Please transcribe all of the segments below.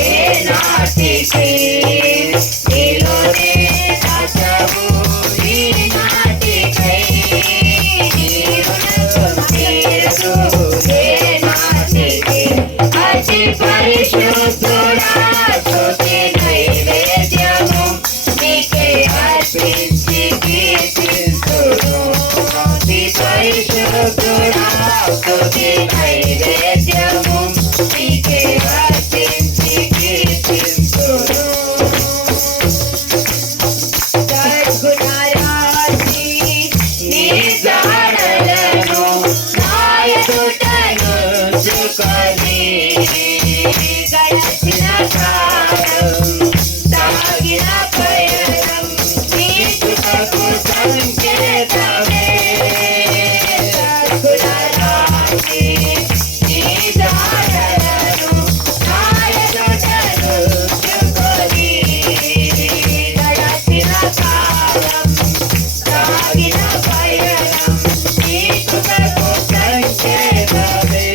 ఏ నాటికి నీలోనే దాచవు ఈ నాటికై నీవునకు తీరదు ఏ నాటికి అతి పరిశుద్ధుడా స్తుతి నైవేద్యము నీకే అర్పించి కీర్తిస్తును అతి పరిశుద్ధుడా స్తుతి నైవేద్యము నీకే అర్పించి కీర్తిస్తును సద్గుణరాశి నీ జాడలను నాయకుటను చుకొని గడచిన కాలం సాగిన పయనం నీకు సంకేతమే సద్గుణరాశి నీ జాడలను నాయకుటను చుకొని గడచిన కాలం సాగిన పయనం నీకు సంకేతమే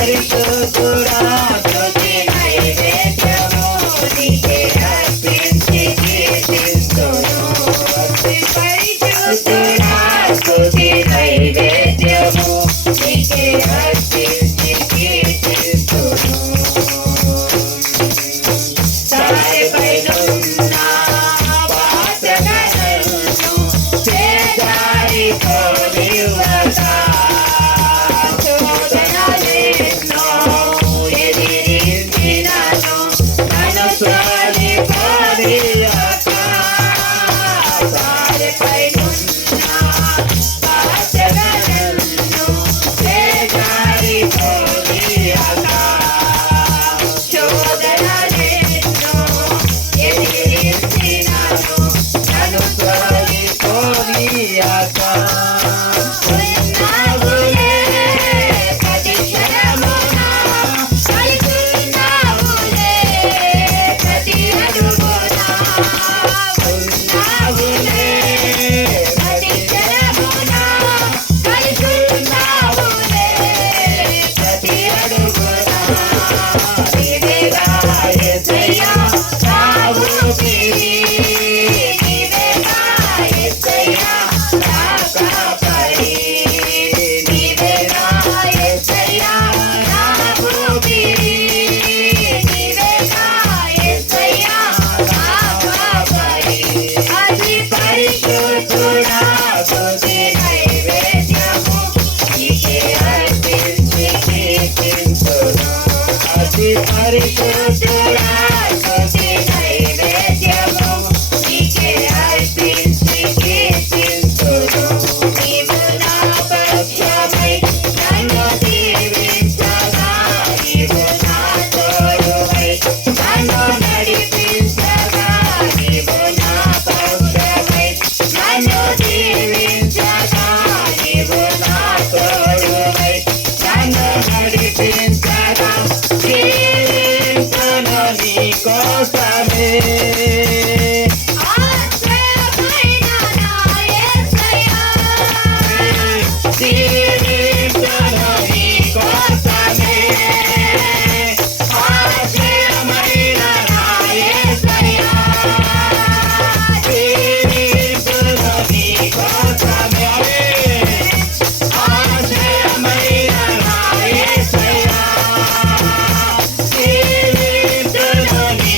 పరిశుద్ధుడా స్తుతి నైవేద్యము నీకే అర్పించి కీర్తిస్తును అతి పరిశుద్ధుడా స్తుతి నైవేద్యము నీకే అర్పించి కీర్తిస్తును సాయపైనున్న పాత్రలను చేజారిపోనివ్వగా పరిశుద్ధుడా స్తుతి నైవేద్యము నీకే అర్పించి కీర్తిస్తును నీవు నా పక్షమై నన్ను దీవించగా నీవు నా తోడువై నన్ను నడిపించగా నీవు నా పక్షమై నన్ను దీవించగా నీవు నా తోడువై నన్ను నడిపించగా కోసమే ఆశ్రయమైన నా యేసయ్యా జీవించను నీ కోసమే ఆశ్రయమైన నా యేసయ్యా జీవించను నీ కోసమే ఆశ్రయమైన నా యేసయ్యా జీవించను నీ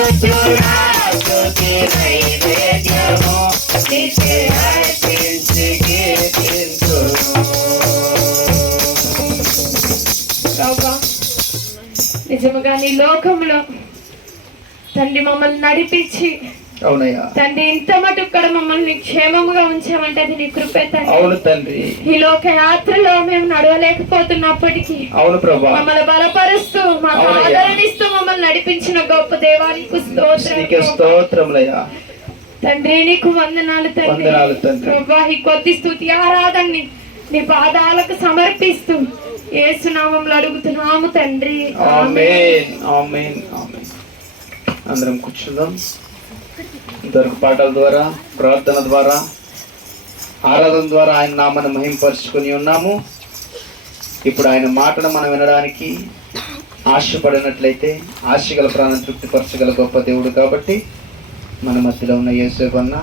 పరిశుద్ధుడా స్తుతి నైవేద్యము నీకే అర్పించి కీర్తింతును. ప్రభువా, నిజముగా నీ లోకంలో తండ్రి మమ్మల్ని నడిపించి అవునయ్యా. తండ్రి ఇంత మటుకు కూడా మమ్మల్ని క్షేమముగా ఉంచామంటే అది నీ కృపే తండ్రి. అవును తండ్రి. ఈ లోక యాత్రలో మేము నడవలేకపోతున్నప్పటికీ అవును ప్రభా. మమ్మల్ని బలపరుస్తూ మాకు అవునయ్యా. ఆదరణిస్తూ మమ్మల్ని నడిపించిన గొప్ప దేవానికి నీకే స్తోత్రములయ్యా. తండ్రి నీకు వందనాలు తండ్రి. వందనాలు తండ్రి. ప్రభా, ఈ కొద్ది స్తుతి ఆరాధనని నీ పాదాలకు సమర్పిస్తూ యేసు నామములో అడుగుతున్నాము తండ్రి. ఆమేన్ ఆమేన్ ఆమేన్. అందరం కూర్చుందాం. ఇంతవరకు పాటల ద్వారా, ప్రార్థన ద్వారా, ఆరాధన ద్వారా ఆయన నామాన్ని మహింపరుచుకొని ఉన్నాము. ఇప్పుడు ఆయన మాటను మనం వినడానికి ఆశపడినట్లయితే ఆశగల ప్రాణం తృప్తిపరచగల గొప్ప దేవుడు కాబట్టి మన మధ్యలో ఉన్న యేసేపు అన్న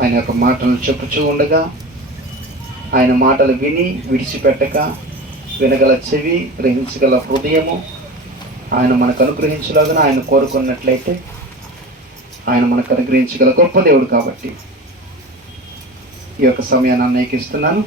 ఆయన యొక్క మాటలు చెప్పుచూ ఉండగా ఆయన మాటలు విని విడిచిపెట్టక వినగల చెవి, గ్రహించగల హృదయము ఆయన మనకు అనుగ్రహించలాగా ఆయన కోరుకున్నట్లయితే ఆయన మనకు అనుగ్రహించగల గొప్ప దేవుడు కాబట్టి ఈ యొక్క సమయాన్ని అన్నయ్యకి ఇస్తున్నాను.